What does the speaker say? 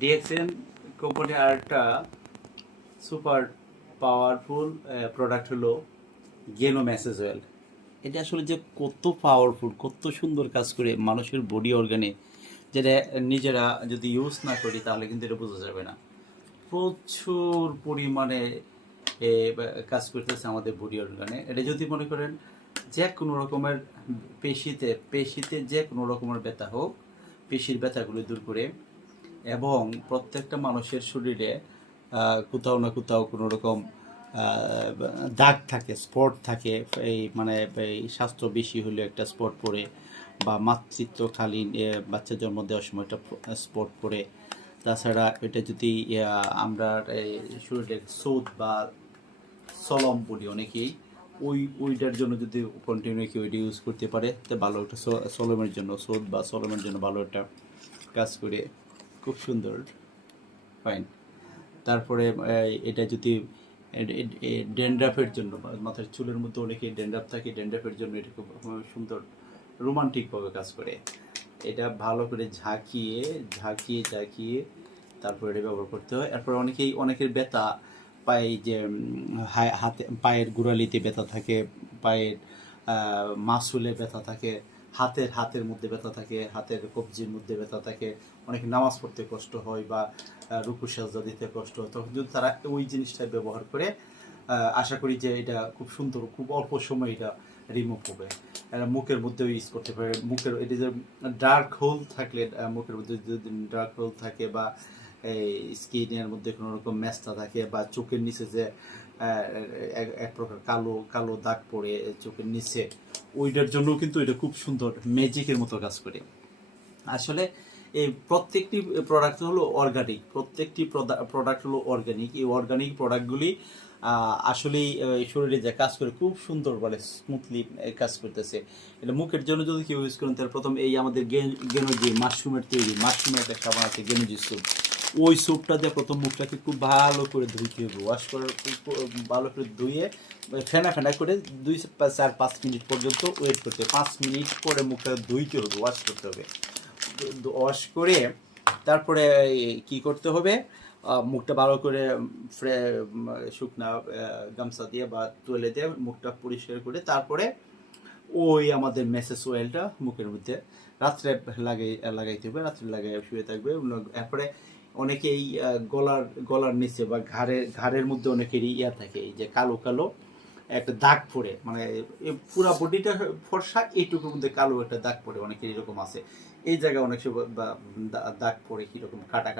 DXN company আর একটা super powerful product হলো গেনো message oil. এটা আসলে যে কত পাওয়ারফুল, কত সুন্দর কাজ করে মানুষের বডি অর্গানে, যেটা নিজেরা যদি ইউজ না করি তাহলে কিন্তু এটা বোঝা যাবে না। প্রচুর পরিমাণে কাজ করতেছে আমাদের বডি অর্গানে। এটা যদি মনে করেন যে কোনো রকমের পেশিতে পেশিতে যে কোনো রকমের ব্যথা হোক, পেশির ব্যথাগুলো দূর করে, এবং প্রত্যেকটা মানুষের শরীরে কোথাও না কোথাও কোনো রকম দাগ থাকে, স্পট থাকে, এই মানে এই স্বাস্থ্য বেশি হলে একটা স্পট পড়ে, বা মাতৃত্বকালীন বাচ্চা জন্ম দেওয়ার সময় একটা স্পট পড়ে। তাছাড়া এটা যদি আমরা এই শরীরে সোদ বা সলম বলি অনেকেই, ওইটার জন্য যদি কন্টিনিউ কেউ এটা ইউজ করতে পারে তো ভালো একটা সলমের জন্য, সোদ বা সলমের জন্য ভালো একটা কাজ করে, খুব সুন্দর, ফাইন। তারপরে এটা যদি ড্যান্ড্রাফের জন্য, মাথার চুলের মধ্যে অনেকে ড্যান্ড্রাফ থাকে, ড্যান্ড্রাফের জন্য এটা খুব সুন্দর রোমান্টিকভাবে কাজ করে। এটা ভালো করে ঝাঁকিয়ে ঝাঁকিয়ে ঝাঁকিয়ে তারপরে এটা ব্যবহার করতে হয়। এরপর অনেকের ব্যথা পায়ে, যে হাতে পায়ের গোড়ালিতে ব্যথা থাকে, পায়ের মাসুলে ব্যথা থাকে, হাতের মধ্যে ব্যথা থাকে, হাতের কবজির মধ্যে ব্যথা থাকে, অনেক নামাজ পড়তে কষ্ট হয় বা রুকু সাজদা দিতে কষ্ট হয়, তখন যদি তারা ওই জিনিসটা ব্যবহার করে, আশা করি যে এটা খুব সুন্দর, খুব অল্প সময় এটা রিমুভ হবে। এটা মুখের মধ্যেও ইউজ করতে পারে। মুখের এটা যে ডার্ক হোল থাকলে, মুখের মধ্যে যদি ডার্ক হোল থাকে, বা এই স্কিনের মধ্যে কোনো রকম ম্যাস্তা থাকে, বা চোখের নিচে যে এক প্রকার কালো কালো দাগ পড়ে চোখের নিচে, ওইটার জন্য কিন্তু এটা খুব সুন্দর ম্যাজিকের মতো কাজ করে। আসলে এই প্রত্যেকটি প্রোডাক্ট হলো অর্গানিক, প্রত্যেকটি প্রোডাক্ট হলো অর্গানিক। এই অর্গানিক প্রোডাক্টগুলি আসলেই শরীরে যে কাজ করে খুব সুন্দর, বলে স্মুথলি কাজ করতেছে। এটা মুখের জন্য যদি কেউ ইউজ করেন, তাহলে প্রথম এই আমাদের গেনোজি মাশরুমের তৈরি, মাশরুমের একটা সাবান আছে গেনোজি স্যুপ, ওই স্যুপটা দিয়ে প্রথম মুখটাকে খুব ভালো করে ধুইতে হবে। ওয়াশ করার ভালো করে ধুয়ে ফেনা ফেনা করে 2-4-5 মিনিট পর্যন্ত ওয়েট করতে হবে। 5 মিনিট পরে মুখটা ধুইতে হবে, ওয়াশ করতে হবে। ওয়াশ করে তারপরে কি করতে হবে, মুখটা ভালো করে শুকনা গামছা দিয়ে বা তুলে দিয়ে মুখটা পরিষ্কার করে, তারপরে ওই আমাদের মেসেজ অয়েলটা মুখের মধ্যে রাত্রে লাগাইতে হবে। রাত্রে লাগাই শুয়ে থাকবে। এরপরে অনেকেই গলার নিচে বা ঘাড়ের মধ্যে অনেকেরই থাকে, এই যে কালো কালো একটা দাগ পড়ে, মানে পুরা বডিটা ফর্সা, এইটুকুর মধ্যে কালো একটা দাগ পড়ে, অনেকের এরকম আছে। এই জায়গায় অনেক সময় দাগ পড়ে, কিরকম কাটা কাটা